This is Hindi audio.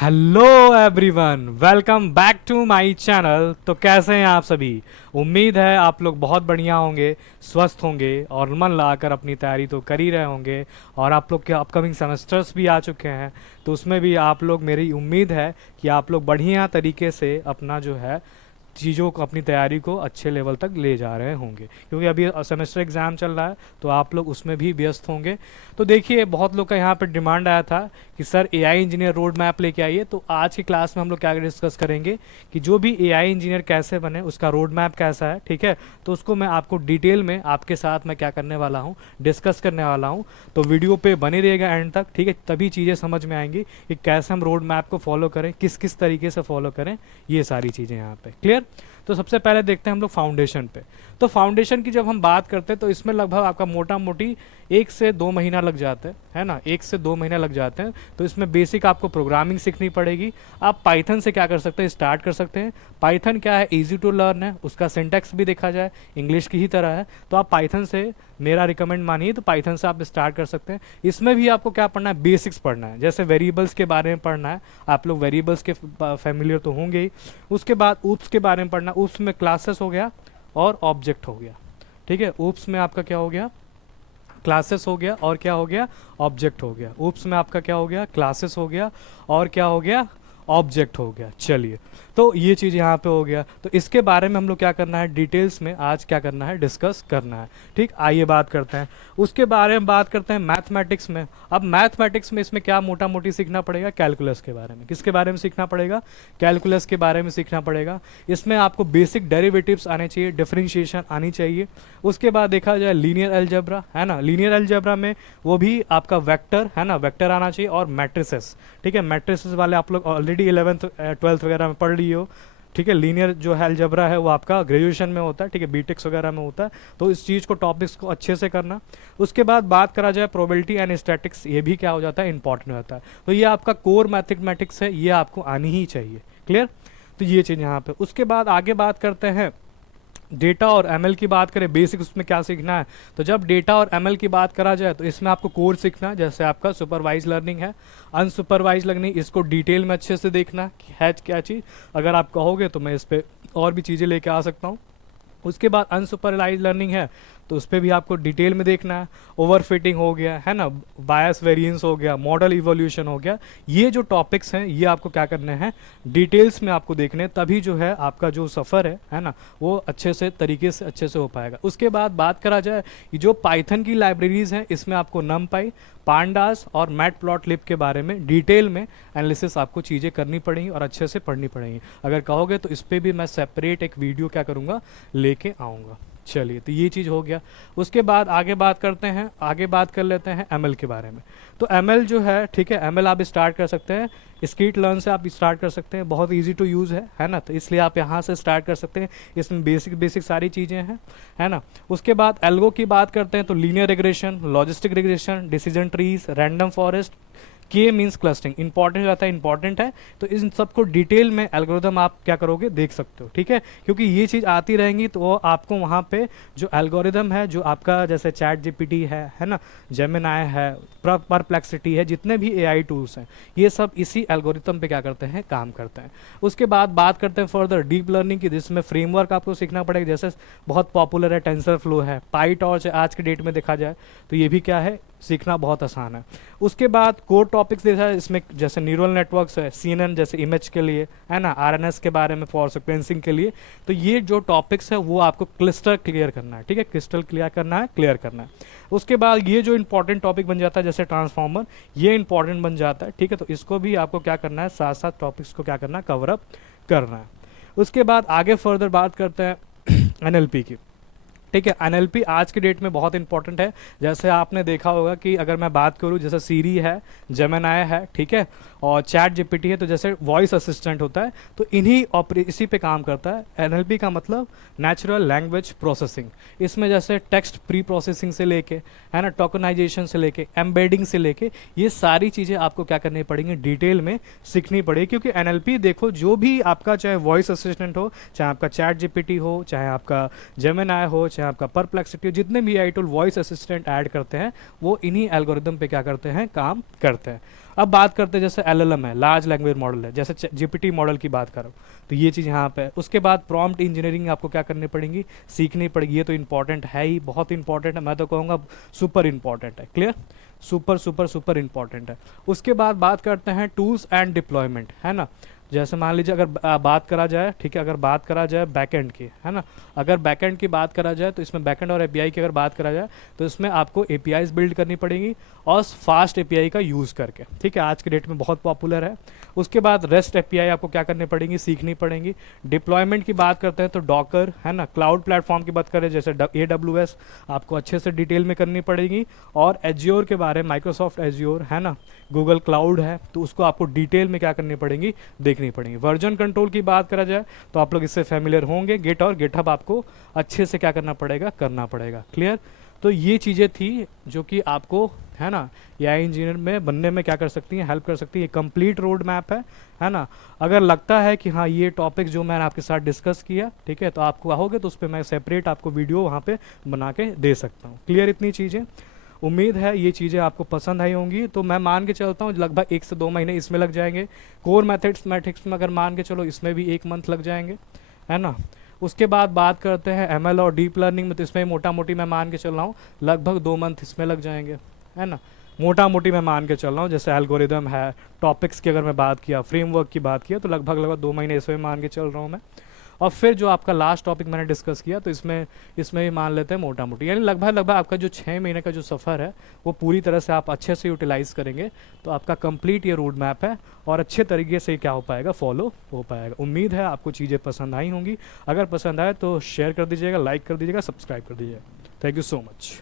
Hello everyone, welcome back to my channel. तो कैसे हैं आप सभी? उम्मीद है आप लोग बहुत बढ़िया होंगे, स्वस्थ होंगे और मन लगाकर अपनी तैयारी तो कर ही रहे होंगे। और आप लोग के अपकमिंग सेमेस्टर्स भी आ चुके हैं, तो उसमें भी आप लोग, मेरी उम्मीद है कि आप लोग बढ़िया तरीके से अपना जो है चीज़ों को, अपनी तैयारी को अच्छे लेवल तक ले जा रहे होंगे, क्योंकि अभी सेमेस्टर एग्ज़ाम चल रहा है तो आप लोग उसमें भी व्यस्त होंगे। तो देखिए, बहुत लोग का यहाँ पर डिमांड आया था कि sir AI engineer road map लेके आइए। तो आज की क्लास में हम लोग क्या डिस्कस करेंगे कि जो भी एआई इंजीनियर कैसे बने, उसका रोड मैप कैसा है, ठीक है। तो उसको मैं आपको डिटेल में आपके साथ मैं क्या करने वाला हूँ, डिस्कस करने वाला हूँ। तो वीडियो पे बने रहिएगा एंड तक, ठीक है। तभी चीज़ें समझ में आएंगी कि कैसे हम रोड मैप को फॉलो करें, किस किस तरीके से फॉलो करें, ये सारी चीज़ें यहाँ पे क्लियर। तो सबसे पहले देखते हैं हम लोग फाउंडेशन पे। तो फाउंडेशन की जब हम बात करते हैं तो इसमें लगभग आपका मोटा मोटी 1 से 2 महीना लग जाते हैं, है ना। 1 से 2 महीने लग जाते हैं। तो इसमें बेसिक आपको प्रोग्रामिंग सीखनी पड़ेगी। आप पाइथन से क्या कर सकते हैं, स्टार्ट कर सकते हैं। पाइथन क्या है, इजी टू लर्न है, उसका सिंटैक्स भी देखा जाए इंग्लिश की ही तरह है। तो आप पाइथन से, मेरा रिकमेंड मानिए तो पाइथन से आप स्टार्ट कर सकते हैं। इसमें भी आपको क्या पढ़ना है, बेसिक्स पढ़ना है। जैसे वेरिएबल्स के बारे में पढ़ना है, आप लोग वेरिएबल्स के फैमिलियर तो होंगे ही। उसके बाद ऊप्स के बारे में पढ़ना, ऊप्स में क्लासेस हो गया और ऑब्जेक्ट हो गया, ठीक है। ऊप्स में आपका क्या हो गया, क्लासेस हो गया, और क्या हो गया, ऑब्जेक्ट हो गया। ऊप्स में आपका क्या हो गया, क्लासेस हो गया, और क्या हो गया, ऑब्जेक्ट हो गया। चलिए, तो ये चीज़ यहाँ पे हो गया। तो इसके बारे में हम लोग क्या करना है, डिटेल्स में आज क्या करना है, डिस्कस करना है, ठीक। आइए बात करते हैं उसके बारे में। बात करते हैं मैथमेटिक्स में। अब मैथमेटिक्स में इसमें क्या मोटा मोटी सीखना पड़ेगा, कैलकुलस के बारे में। किसके बारे में सीखना पड़ेगा, कैलकुलस के बारे में सीखना पड़ेगा। इसमें आपको बेसिक डेरिवेटिव्स आने चाहिए, डिफरेंशिएशन आनी चाहिए। उसके बाद देखा जाए लीनियर अलजेब्रा, है ना। लीनियर अलजेब्रा में वो भी आपका वेक्टर, है ना, वेक्टर आना चाहिए, और मैट्रिसेस, ठीक है। मैट्रिसेस वाले आप लोग ऑलरेडी 11th 12th वगैरह में पढ़ लिए हो, ठीक है। लीनियर जो है अलजेब्रा है वो आपका ग्रेजुएशन में होता है, ठीक है, बीटेक्स वगैरह में होता है। तो इस चीज़ को, टॉपिक्स को अच्छे से करना। उसके बाद बात करा जाए प्रोबेबिलिटी एंड स्टैटिक्स, ये भी क्या हो जाता है, इंपॉर्टेंट होता है। तो ये आपका कोर मैथमेटिक्स है, ये आपको आनी ही चाहिए, क्लियर। तो ये चीज़ यहाँ पे। उसके बाद आगे बात करते हैं डेटा और एमएल की। बात करें बेसिक, उसमें क्या सीखना है। तो जब डेटा और एमएल की बात करा जाए तो इसमें आपको कोर सीखना है। जैसे आपका सुपरवाइज लर्निंग है, अनसुपरवाइज लर्निंग, इसको डिटेल में अच्छे से देखना है क्या चीज़। अगर आप कहोगे तो मैं इस पर और भी चीज़ें लेके आ सकता हूँ। उसके बाद अनसुपरवाइज लर्निंग है, तो उस पर भी आपको डिटेल में देखना है। ओवर फिटिंग हो गया, है ना, बायस वेरिएंस हो गया, मॉडल इवोल्यूशन हो गया। ये जो टॉपिक्स हैं ये आपको क्या करने हैं, डिटेल्स में आपको देखने, तभी जो है आपका जो सफ़र है ना, वो अच्छे से तरीके से अच्छे से हो पाएगा। उसके बाद बात करा जाए ये जो पाइथन की लाइब्रेरीज हैं, इसमें आपको नमपाई, पांडास और मैटप्लॉटलिब के बारे में डिटेल में एनालिसिस आपको चीज़ें करनी पड़ेंगी और अच्छे से पढ़नी पड़ेंगी। अगर कहोगे तो इस पर भी मैं सेपरेट एक वीडियो क्या करूँगा, लेके आऊँगा। चलिए, तो ये चीज़ हो गया। उसके बाद आगे बात करते हैं, आगे बात कर लेते हैं एमएल के बारे में। तो एमएल जो है, ठीक है, एमएल आप स्टार्ट कर सकते हैं, स्कीट लर्न से आप स्टार्ट कर सकते हैं। बहुत इजी टू यूज़ है ना। तो इसलिए आप यहाँ से स्टार्ट कर सकते हैं। इसमें बेसिक बेसिक सारी चीज़ें हैं, है ना। उसके बाद एल्गो की बात करते हैं तो linear regression, logistic regression, decision trees, random forest, के मीन्स क्लस्टरिंग, इंपॉर्टेंट रहता है, इंपॉर्टेंट है। तो इन सबको डिटेल में एल्गोरिदम आप क्या करोगे, देख सकते हो, ठीक है। क्योंकि ये चीज़ आती रहेंगी तो आपको वहाँ पे जो एल्गोरिदम है, जो आपका जैसे चैट जीपीटी है ना, जेमिनाई है, परप्लेक्सिटी है, जितने भी एआई टूल्स हैं, ये सब इसी एल्गोरिथम पे क्या करते हैं, काम करते हैं। उसके बाद बात करते हैं फर्दर डीप लर्निंग की, जिसमें फ्रेमवर्क आपको सीखना पड़ेगा। जैसे बहुत पॉपुलर है टेंसर फ्लो है, पाईटॉर्च है, आज के डेट में देखा जाए तो ये भी क्या है, सीखना बहुत आसान है। उसके बाद कोर टॉपिक्स देखा है इसमें, जैसे न्यूरल नेटवर्क्स है, सीएनएन जैसे इमेज के लिए, है ना, आरएनएस के बारे में फॉर सीक्वेंसिंग के लिए। तो ये जो टॉपिक्स है वो आपको क्लिस्टर क्लियर करना है, ठीक है, क्रिस्टल क्लियर करना है, क्लियर करना है। उसके बाद ये जो इंपॉर्टेंट टॉपिक बन जाता है जैसे ट्रांसफॉर्मर, ये इंपॉर्टेंट बन जाता है, ठीक है। तो इसको भी आपको क्या करना है, साथ साथ टॉपिक्स को क्या करना है, कवर अप करना है। उसके बाद आगे फर्दर बात करते हैं एनएलपी की, ठीक है। एनएलपी आज की डेट में बहुत इंपॉर्टेंट है। जैसे आपने देखा होगा कि अगर मैं बात करूं, जैसे सीरी है, जेमिनाई है, ठीक है, और चैट जीपीटी है, तो जैसे वॉइस असिस्टेंट होता है, तो इसी पे काम करता है। एनएलपी का मतलब नेचुरल लैंग्वेज प्रोसेसिंग। इसमें जैसे टेक्स्ट प्री प्रोसेसिंग से लेके, है ना, टोकनाइजेशन से लेके, एम्बेडिंग से लेके, ये सारी चीज़ें आपको क्या करनी पड़ेंगी, डिटेल में सीखनी पड़ेगी। क्योंकि एनएलपी देखो, जो भी आपका चाहे वॉइस असिस्टेंट हो, चाहे आपका चैट जीपीटी हो, चाहे आपका जेमिनाई हो, चाहे आपका परप्लेक्सिटी हो, जितने भी I tool voice assistant add करते हैं वो इन्हीं एल्गोरिदम पे क्या करते हैं, काम करते हैं। अब बात करते हैं जैसे LLM है, लार्ज लैंग्वेज मॉडल है, जैसे GPT मॉडल की बात करो तो ये चीज़ यहाँ पे है। उसके बाद प्रॉम्प्ट इंजीनियरिंग आपको क्या करनी पड़ेगी, सीखनी पड़ेगी। ये तो इंपॉर्टेंट है ही, बहुत इंपॉर्टेंट है, मैं तो कहूँगा सुपर इंपॉर्टेंट है। Clear, super super super important है। उसके बाद बात करते हैं टूल्स एंड डिप्लॉयमेंट, है ना। जैसे मान लीजिए अगर बात करा जाए, ठीक है, अगर बात करा जाए बैकएंड की, है ना, अगर बैकएंड की बात करा जाए तो इसमें बैकएंड और एपीआई की अगर बात करा जाए तो इसमें आपको एपीआईज बिल्ड करनी पड़ेगी और फास्ट एपीआई का यूज़ करके, ठीक है, आज के डेट में बहुत पॉपुलर है। उसके बाद रेस्ट एपीआई आपको क्या करनी पड़ेगी, सीखनी पड़ेगी। डिप्लॉयमेंट की बात करते हैं तो डॉकर, है ना, क्लाउड प्लेटफॉर्म की बात करें जैसे AWS आपको अच्छे से डिटेल में करनी पड़ेगी। और एज्योर के बारे में, माइक्रोसॉफ्ट एज्योर, है ना, गूगल क्लाउड है, तो उसको आपको डिटेल में क्या करनी पड़ेगी, देखनी पड़ेगी। वर्जन कंट्रोल की बात करा जाए तो आप लोग इससे फैमिलियर होंगे, गिट और गिटहब आपको अच्छे से क्या करना पड़ेगा, करना पड़ेगा। क्लियर, तो ये चीज़ें थी जो कि आपको, है ना, एआई इंजीनियर में बनने में क्या कर सकती हैं, हेल्प कर सकती है। ये कंप्लीट रोड मैप है ना। अगर लगता है कि हाँ ये टॉपिक जो मैंने आपके साथ डिस्कस किया, ठीक है, तो आपको आओगे तो उस पर मैं सेपरेट आपको वीडियो वहाँ पे बना के दे सकता हूँ। क्लियर, इतनी चीज़ें, उम्मीद है ये चीज़ें आपको पसंद आई होंगी। तो मैं मान के चलता हूँ लगभग 1 से 2 महीने इसमें लग जाएंगे। कोर मैथमेटिक्स में अगर मान के चलो इसमें भी 1 मंथ लग जाएंगे, है ना। उसके बाद बात करते हैं ML और डीप लर्निंग में, तो इसमें मोटा मोटी मैं मान के चल रहा हूँ लगभग 2 मंथ इसमें लग जाएंगे, है ना, मोटा मोटी मैं मान के चल रहा हूँ। जैसे एल्गोरिदम है, टॉपिक्स की अगर मैं बात किया, फ्रेमवर्क की बात किया, तो लगभग 2 महीने इसमें मान के चल रहा हूँ मैं। और फिर जो आपका लास्ट टॉपिक मैंने डिस्कस किया तो इसमें भी मान लेते हैं मोटा मोटी, यानी लगभग आपका जो 6 महीने का जो सफ़र है वो पूरी तरह से आप अच्छे से यूटिलाइज़ करेंगे तो आपका कंप्लीट ये रोड मैप है और अच्छे तरीके से क्या हो पाएगा, फॉलो हो पाएगा। उम्मीद है आपको चीज़ें पसंद आई होंगी। अगर पसंद आए तो शेयर कर दीजिएगा, लाइक कर दीजिएगा, सब्सक्राइब कर दीजिएगा। Thank you so much.